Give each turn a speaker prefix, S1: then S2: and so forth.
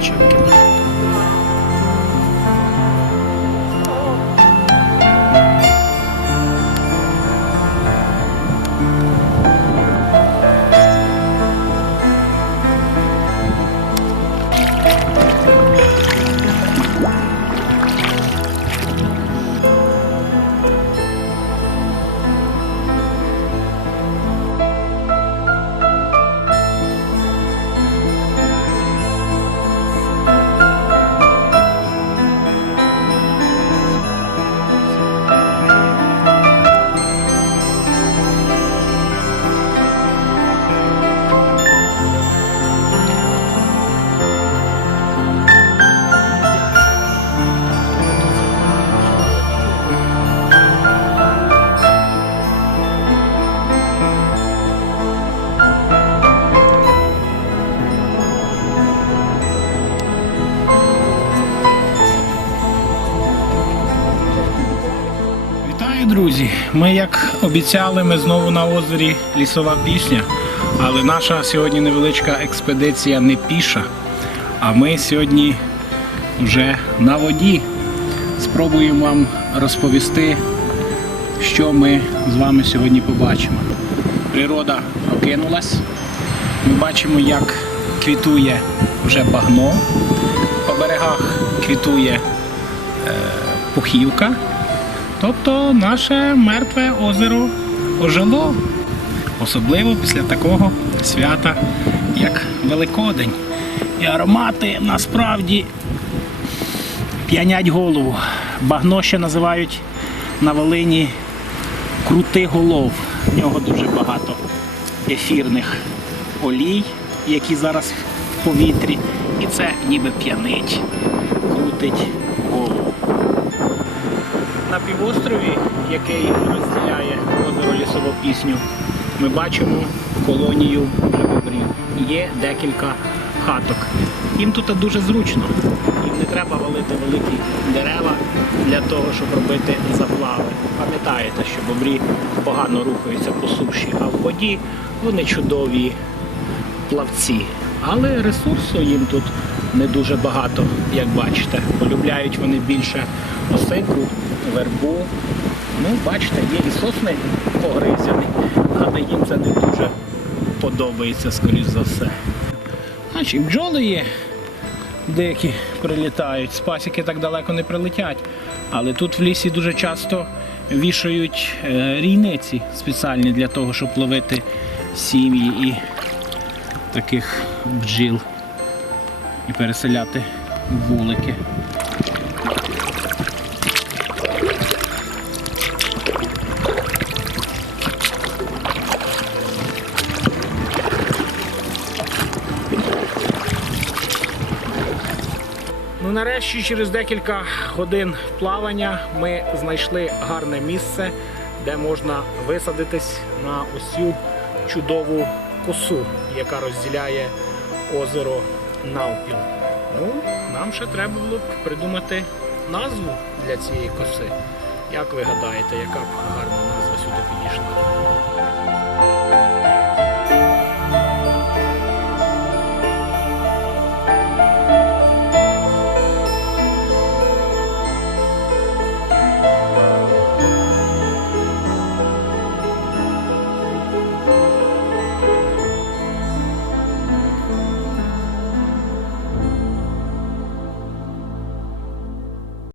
S1: chicken Вітаю, друзі! Ми, як обіцяли, ми знову на озері Лісова пісня. Але наша сьогодні невеличка експедиція не піша. А ми сьогодні вже на воді. Спробуємо вам розповісти, що ми з вами сьогодні побачимо. Природа прокинулась. Ми бачимо, як квітує вже багно. По берегах квітує е, пухівка. Тобто наше мертве озеро ожило. Особливо після такого свята, як Великодень. І аромати насправді п'янять голову. Багно ще називають на Волині крути голов. В нього дуже багато ефірних олій, які зараз в повітрі. І це ніби п'янить, крутить голову. На півострові, який розділяє озеро Лісову пісню, ми бачимо колонію живобрів. Є декілька хаток. Їм тут дуже зручно. Їм не треба валити великі дерева для того, щоб робити заплави. Пам'ятаєте, що бобрі погано рухаються по суші, а в воді вони чудові плавці. Але ресурсу їм тут не дуже багато, як бачите. Полюбляють вони більше осику, вербу. Ну, бачите, є і сосни погризані, але їм це не дуже подобається, скоріш за все. Значить, бджоли є, деякі прилітають. З пасіки так далеко не прилетять. Але тут в лісі дуже часто вішають е, рійниці спеціальні для того, щоб ловити сім'ї і таких бджіл і переселяти вулики. Ну, нарешті, через декілька годин плавання, ми знайшли гарне місце, де можна висадитись на цю чудову косу, яка розділяє озеро навпіл. Ну, нам ще треба було б придумати назву для цієї коси. Як ви гадаєте, яка б гарна назва сюди підійшла?